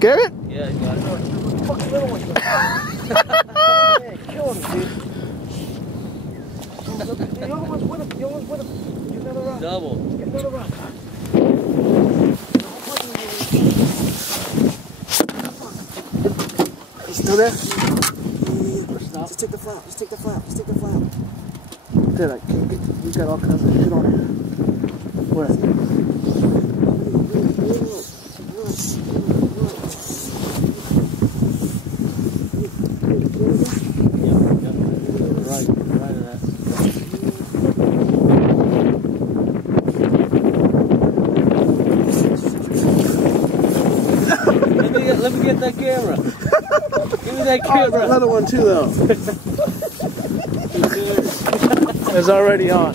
Garrett? Yeah, I got it. Fucking little one. Yeah, kill him, dude. The other one's with him. The other one's with him. Get another rod. Double. Get another rod. He's still there? Just take the flap. Just take the flap. Just take the flap. Dude, we've got all kinds of shit on here. What? Right of that. Let me get that camera. Give me that camera. Oh, there's another one too, though. It's already on.